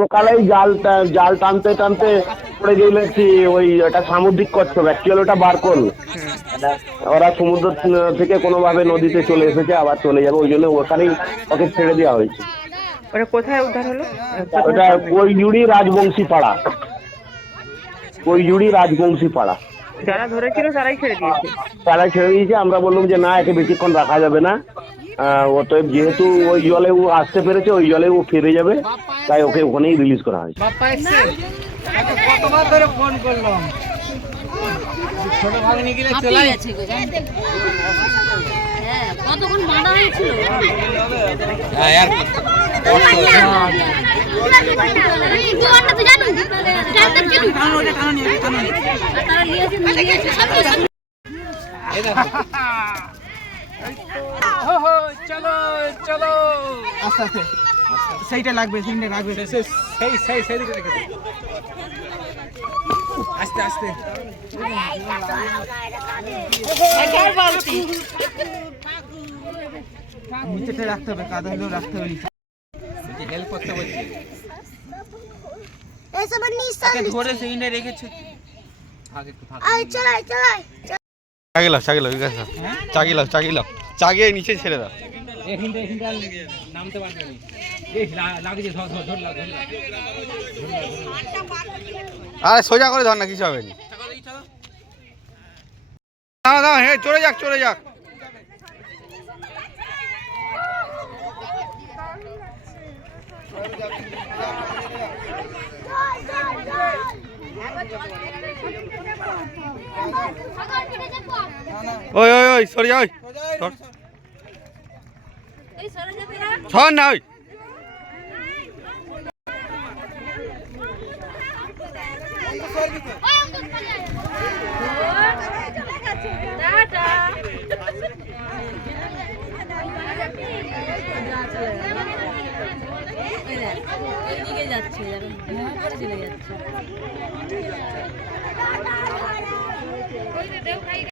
সকালেই জাল টানতে টানতে পড়ে গেল কি ওই ওটা সামুদ্রিক কচ্ছপ, অ্যাকচুয়াল ওটা বারকোল। ওরা সমুদ্র থেকে কোনোভাবে নদীতে চলে এসেছে, আবার চলে যাবে, ওই জন্য ওখানেই ওকে ছেড়ে দেওয়া হয়েছে। ওটা কোথায় উদ্ধার হলো? ওটা কৈজুড়ি রাজবংশী পাড়া, কৈজুড়ি রাজবংশী পাড়া। যারা ধরেছিল তারাই ছেড়ে দিয়েছে? তারাই ছেড়ে দিয়েছে। আমরা বললাম যে না, একে বেশিক্ষণ রাখা যাবে না, অতএব যেহেতু ওই জলে ও আসতে পেরেছে, ওই জলে ও ফিরে যাবে, তাই ওকে ওখানেই রিলিজ করা হয়েছে। কতবার ধরে ফোন করলাম, ছোট ভাগ্নি গেলে চলে যাচ্ছে। কতক্ষণ বাঁধা হয়েছিল? চলো চলো, আস্তে আস্তে, সেইটা লাগবে, সেইটা লাগবে, সেই দিকে রেখে দে। আস্তে আস্তে, নিচেটা রাখতে হবে, কাদা হলেও রাখতে হবে, হেল্প করতে বলছি। ধরে সেইটা রেখেছে, চাগিয়ে নিচে ছেড়ে দাও। নামতে পারবে আরে সোজা করে ধর না, কিছু হবে না। দাঁড়া দাঁড়া, হ্যাঁ চলে যাক চলে যাক। ওই ওই ওই সরে যা, ওই সর না, ওই যাচ্ছে চলে যাচ্ছে।